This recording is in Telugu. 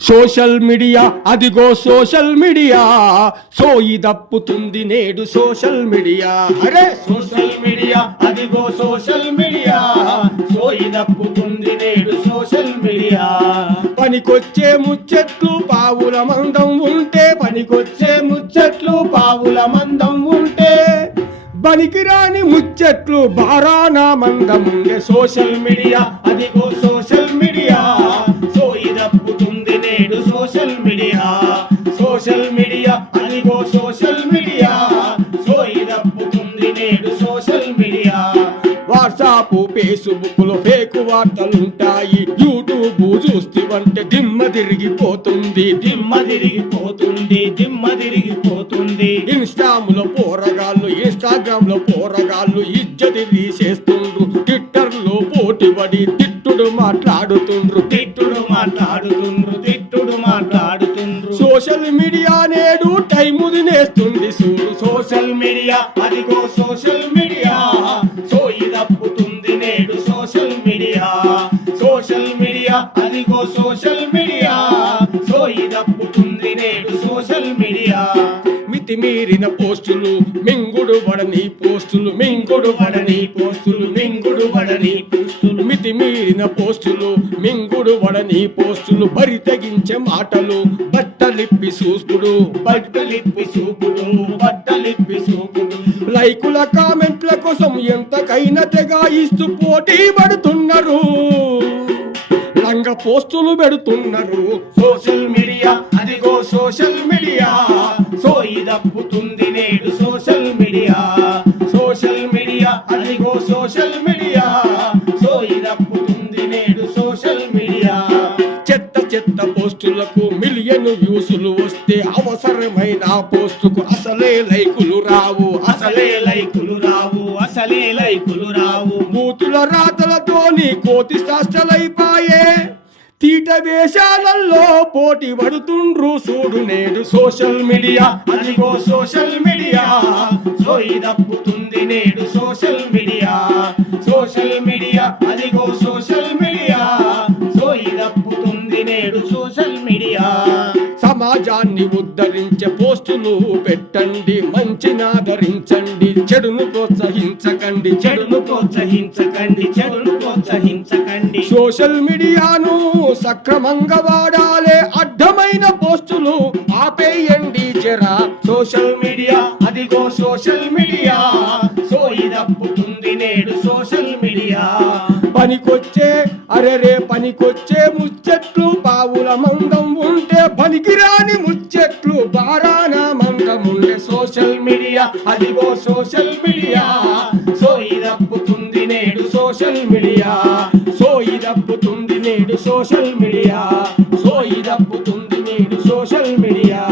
సోషల్ మీడియా అదిగో సోషల్ మీడియా సోయి దప్పుతుంది నేడు సోషల్ మీడియా. అరే సోషల్ మీడియా అదిగో సోషల్ మీడియా సోయి దప్పుతుంది నేడు సోషల్ మీడియా. పనికొచ్చే ముచ్చట్లు పావుల మందం ఉంటే పనికొచ్చే ముచ్చట్లు పావుల మందం ఉంటే పనికిరాని ముచ్చట్లు బారానా మందముండే. సోషల్ మీడియా అదిగో సోషల్ మీడియా సోయి దప్పుతుంది నేడు సోషల్ మీడియా. సోషల్ మీడియా అదిగో సోషల్ మీడియా సోయి దప్పుతుంది నేడు సోషల్ మీడియా. వాట్సాప్ ఫేస్బుక్ లో ఫేక్ వార్తలుంటాయి. యూట్యూబ్ చూస్తేవంటే దిమ్మ తిరిగిపోతుంది. దిమ్మ తిరిగిపోతుంది. ఇన్స్టాగ్రామ్ లో పోరగాళ్ళు ఇజ్జతి తీసేస్తుండ్రు. ట్విట్టర్ లో పోటీపడి తిట్టుడు మాట్లాడుతుండ్రు. సోషల్ మీడియా నేడు టైము తినేస్తుంది చూడు. సోషల్ మీడియా అదిగో సోషల్ మీడియా సోయి దప్పుతుంది నేడు సోషల్ మీడియా. సోషల్ మీడియా అదిగో సోషల్ మీడియా సోయి దప్పుతుంది నేడు సోషల్ మీడియా. మితిమీరిన పోస్టులు మింగుడు పడని పోస్టులు మితిమీరిన పోస్టులు మింగుడు పడని పోస్టులు బరి తెగించే మాటలు బట్టలిప్పి చూపుడు లైకుల కామెంట్ల కోసం ఎంతకైనా తెగాయిస్తూ పోటీ పడుతున్నారు. రంగ పోస్టులు పెడుతున్నారు. సోషల్ మీడియా అదిగో సోషల్ మీడియా సోయి దప్పుతుంది నేడు సోషల్ మీడియా. సోషల్ మీడియా అదిగో సోషల్ మీడియా సోయి దప్పుతుంది నేడు సోషల్ మీడియా. చెత్త పోస్టులకు మిలియన్ వ్యూసులు వస్తే అవసరమైన పోస్టుకు అసలే లైకులు రావు. బూతుల రాతలతోని కోతి శాస్త్రలైపాయే. తీట వేషాలలో పోటీ పడుతుండ్రు చూడు నేడు. సోషల్ మీడియా అదిగో సోషల్ మీడియా సోయి దప్పుతుంది నేడు సోషల్ మీడియా. సోషల్ మీడియా అదిగో సోషల్ మీడియా సోయి దప్పుతుంది నేడు సోషల్ మీడియా. సమాజాన్ని ఉద్ధరించే పోస్టులు పెట్టండి, మంచినాదరించండి, చెడును ప్రోత్సహించకండి. సోషల్ మీడియాను సక్రమంగా వాడాలే. అడ్డమైన పోస్టులు ఆపేయండి జరా. సోషల్ మీడియా అదిగో సోషల్ మీడియా సోయి దప్పుతుంది నేడు సోషల్ మీడియా. పనికొచ్చే ముచ్చట్లు పావుల మందం ఉంటే పనికిరాని ముచ్చట్లు బారానా మందముండే. సోషల్ మీడియా అదిగో సోషల్ మీడియా సోయి దప్పుతుంది నేడు సోషల్ మీడియా. సోయి దప్పుతుంది నేడు సోషల్ మీడియా.